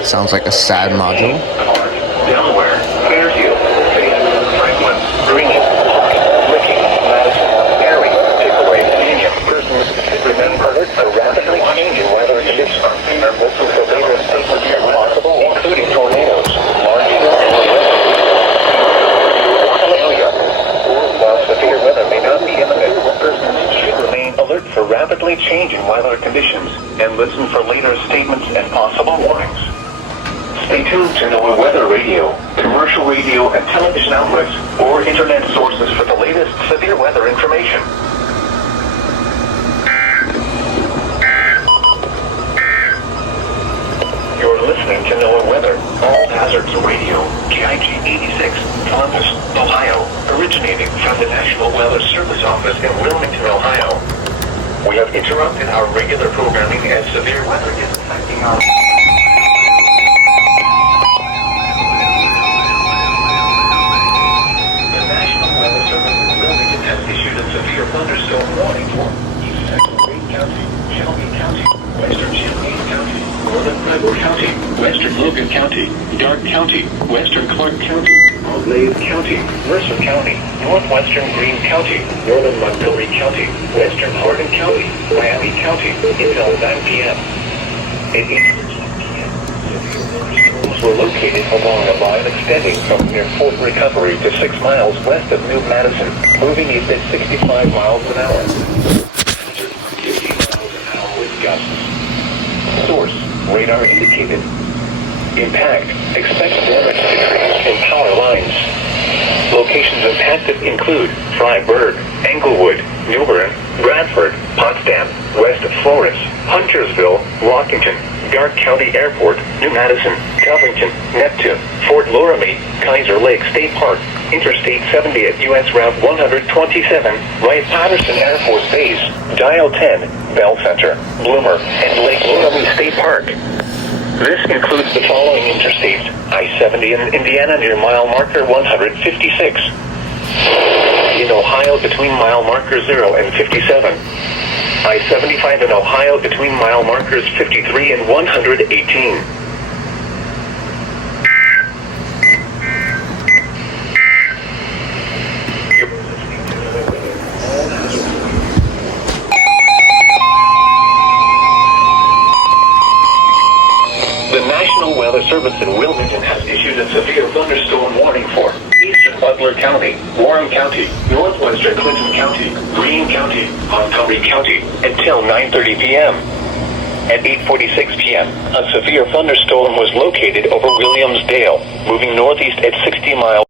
It sounds like a sad module. Delaware, Fairfield, Franklin, Greenville, Licking, Madison, Perry, Pickaway, Union. Persons remember the rapidly changing weather conditions are listen for later statements as possible, including tornadoes, large hallelujah. While severe weather may not be imminent, persons should remain alert for rapidly changing weather conditions and listen for later statements and possible warnings. Stay tuned to NOAA Weather Radio, commercial radio and television outlets, or internet sources for the latest severe weather information. You're listening to NOAA Weather, All Hazards Radio, KIG 86, Columbus, Ohio, originating from the National Weather Service Office in Wilmington, Ohio. We have interrupted our regular programming as severe weather is affecting our... Severe thunderstorm warning for eastern Wayne County, Shelby County, western Champaign County, northern Frederick County, western Logan County, Dark County, western Clark County, Glades County, Mercer County, northwestern Greene County, northern Montgomery County, western Hardin County, Miami County, until 9 p.m. At 8 p.m., thunderstorms were located along a line extending from near Fort Recovery to 6 miles west of New Madison, moving east at 65 miles an hour. 50 miles an hour with gusts. Source, radar indicated. Impact, expect damage to trees and power lines. Locations impacted include Freiburg, Englewood, New Bern, Bradford, Potsdam, West Florence, Huntersville, Washington, Dark County Airport, New Madison, Covington, Neptune, Fort Loramie, Kaiser Lake State Park, Interstate 70 at U.S. Route 127, Wright-Patterson Air Force Base, Dial 10, Bell Center, Bloomer, and Lake Loramie State Park. This includes the following interstates: I-70 in Indiana near mile marker 156. In Ohio between mile marker 0 and 57. I-75 in Ohio between mile markers 53 and 118. The National Weather Service in Wilmington has issued a severe thunderstorm warning for eastern Butler County, Warren County, northwestern Clinton County, Greene County, Montgomery County, until 9:30 p.m. At 8:46 p.m., a severe thunderstorm was located over Williamsdale, moving northeast at 60 miles.